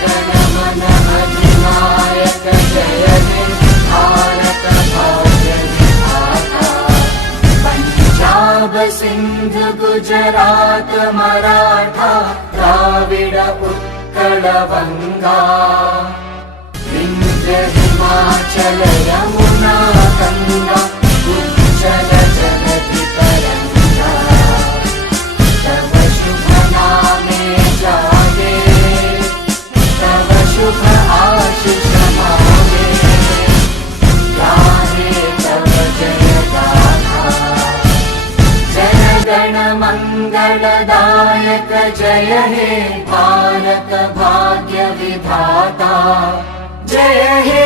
जनगण मन अधिनायक जय हे भारत भाग्य विधाता। पंजाब सिंध गुजरात मराठा द्राविड उत्कल गंगा, विंध्य हिमाचल यमुना गंगा उज्जल जलधि तरंगा। तव शुभ नामे जागे, तव शुभ आशीष मांगे, गाहे तव जय गाथा। जनगण मंगलदायक जय हे भारत भाग्य विधाता। जय हे